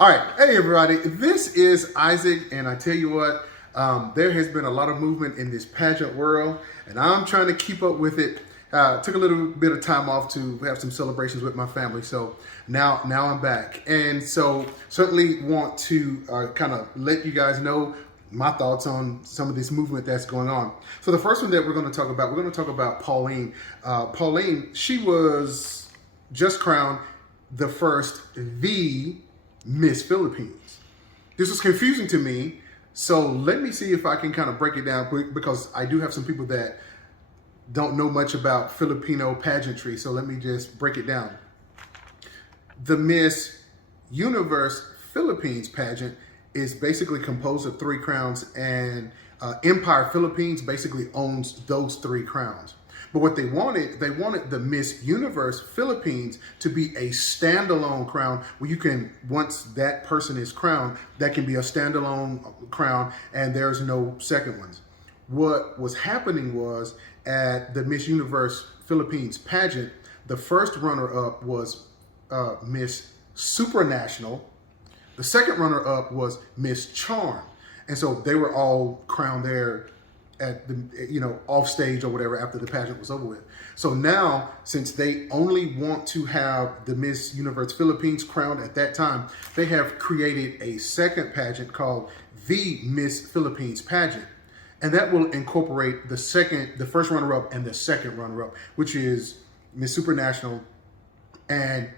All right, hey everybody, this is Isaac, and I tell you what, there has been a lot of movement in this pageant world, and I'm trying to keep up with it. Took a little bit of time off to have some celebrations with my family, so now I'm back, and so certainly want to kind of let you guys know my thoughts on some of this movement that's going on. So the first one that we're going to talk about Pauline. Pauline, she was just crowned the first Miss Philippines. This was confusing to me, so let me see if I can kind of break it down quick, because I do have some people that don't know much about Filipino pageantry, so let me just break it down. The Miss Universe Philippines pageant is basically composed of 3 crowns, and Empire Philippines basically owns those 3 crowns. But what they wanted the Miss Universe Philippines to be a standalone crown where you can, once that person is crowned, that can be a standalone crown and there's no second ones. What was happening was, at the Miss Universe Philippines pageant, the first runner-up was Miss Supranational. The second runner-up was Miss Charm. And so they were all crowned there at the, off stage or whatever after the pageant was over with. So now, since they only want to have the Miss Universe Philippines crowned at that time, they have created a second pageant called the Miss Philippines pageant. And that will incorporate the first runner-up and the second runner-up, which is Miss Supranational and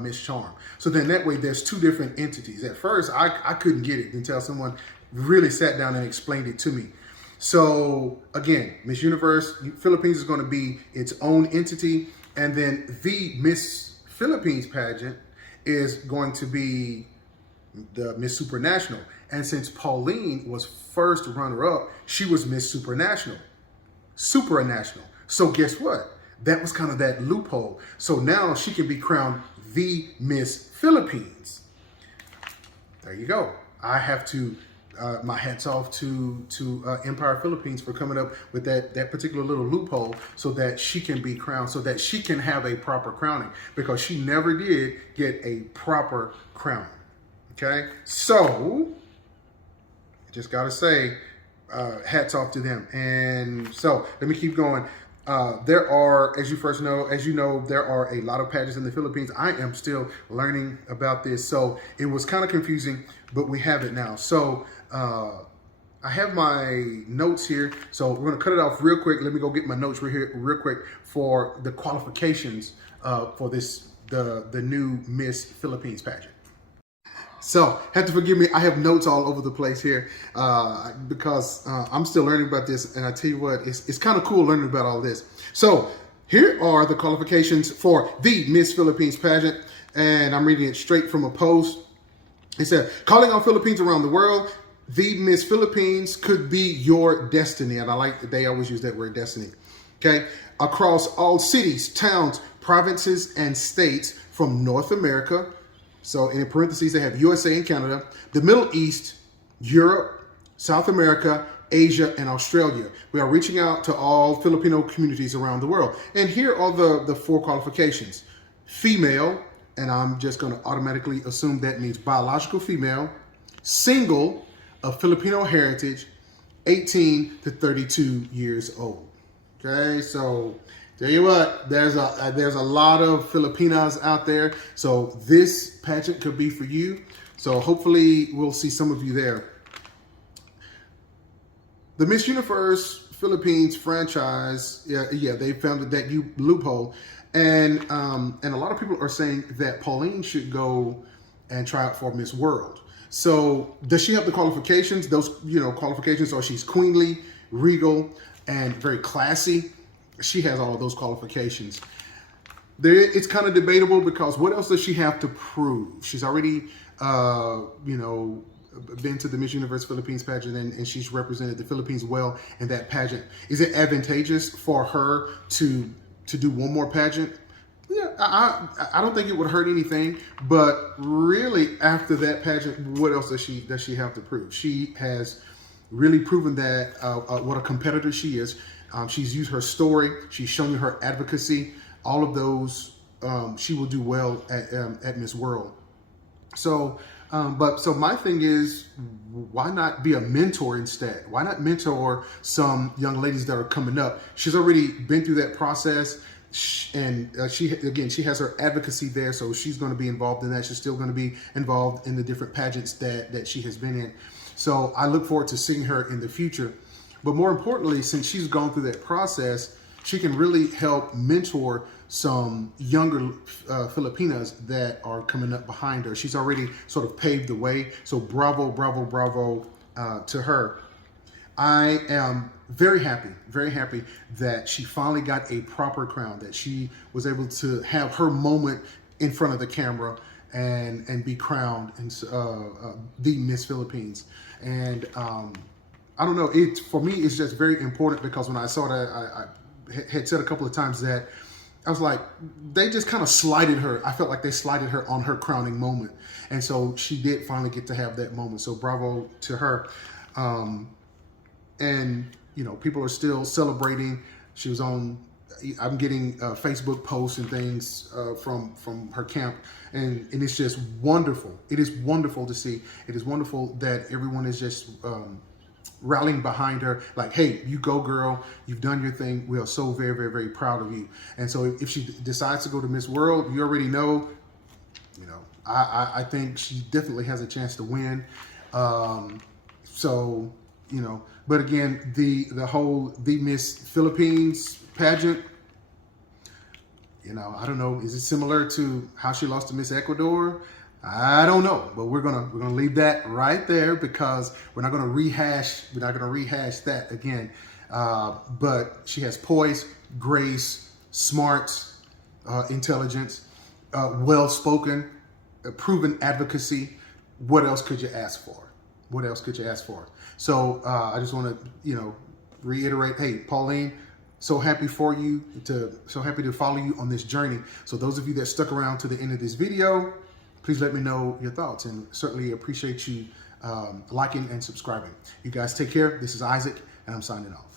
Miss Charm. So then that way there's 2 different entities. At first, I couldn't get it until someone really sat down and explained it to me. So again, Miss Universe Philippines is going to be its own entity, and then the Miss Philippines pageant is going to be the Miss Supranational. And since Pauline was first runner-up, she was Miss Supranational. So guess what? That was kind of that loophole. So now she can be crowned the Miss Philippines. There you go. I have to my hats off to Empire Philippines for coming up with that particular little loophole so that she can be crowned, so that she can have a proper crowning, because she never did get a proper crowning. Okay, so just gotta say, hats off to them. And so let me keep going. There are, as you know, there are a lot of pageants in the Philippines. I am still learning about this, so it was kind of confusing, but we have it now. So I have my notes here, so we're gonna cut it off real quick. Let me go get my notes real quick for the qualifications for the new Miss Philippines pageant. So, have to forgive me, I have notes all over the place here because I'm still learning about this, and I tell you what, it's kind of cool learning about all this. So, here are the qualifications for the Miss Philippines pageant, and I'm reading it straight from a post. It said, calling on Philippines around the world, the Miss Philippines could be your destiny. And I like that they always use that word, destiny. Okay, across all cities, towns, provinces, and states from North America. So in parentheses, they have USA and Canada, the Middle East, Europe, South America, Asia, and Australia. We are reaching out to all Filipino communities around the world. And here are the 4 qualifications. Female, and I'm just going to automatically assume that means biological female. Single, of Filipino heritage, 18 to 32 years old. Okay, so tell you what, there's a lot of Filipinas out there, so this pageant could be for you. So hopefully we'll see some of you there. The Miss Universe Philippines franchise, they found that loophole, and a lot of people are saying that Pauline should go and try out for Miss World. So does she have the qualifications? Those qualifications are she's queenly, regal, and very classy. She has all of those qualifications. It's kind of debatable, because what else does she have to prove? She's already, been to the Miss Universe Philippines pageant, and she's represented the Philippines well in that pageant. Is it advantageous for her to do one more pageant? Yeah, I don't think it would hurt anything, but really after that pageant, what else does she have to prove? She has really proven that what a competitor she is. She's used her story. She's shown you her advocacy. All of those, she will do well at Miss World. So, so my thing is, why not be a mentor instead? Why not mentor some young ladies that are coming up? She's already been through that process, and she has her advocacy there, so she's going to be involved in that. She's still going to be involved in the different pageants that she has been in. So I look forward to seeing her in the future. But more importantly, since she's gone through that process, she can really help mentor some younger Filipinas that are coming up behind her. She's already sort of paved the way. So bravo, bravo, bravo to her. I am very happy that she finally got a proper crown, that she was able to have her moment in front of the camera and be crowned and the Miss Philippines. And I don't know, for me, it's just very important, because when I saw that, I had said a couple of times that I was like, they just kind of slighted her. I felt like they slighted her on her crowning moment. And so she did finally get to have that moment. So bravo to her. And, you know, people are still celebrating. She was on, I'm getting Facebook posts and things from her camp. And it's just wonderful. It is wonderful to see. It is wonderful that everyone is just rallying behind her, like, hey, you go, girl, you've done your thing, we are so very, very, very proud of you. And so if she decides to go to Miss World, you already know, you know, I think she definitely has a chance to win. So, you know, but again, the Miss Philippines pageant, you know, I don't know, is it similar to how she lost to Miss Ecuador? I don't know, but we're gonna leave that right there, because we're not gonna rehash that again. But she has poise, grace, smarts, intelligence, well-spoken, proven advocacy. What else could you ask for? What else could you ask for? So I just want to, you know, reiterate, hey, Pauline, so happy for you, so happy to follow you on this journey. So those of you that stuck around to the end of this video, please let me know your thoughts, and certainly appreciate you liking and subscribing. You guys take care. This is Isaac, and I'm signing off.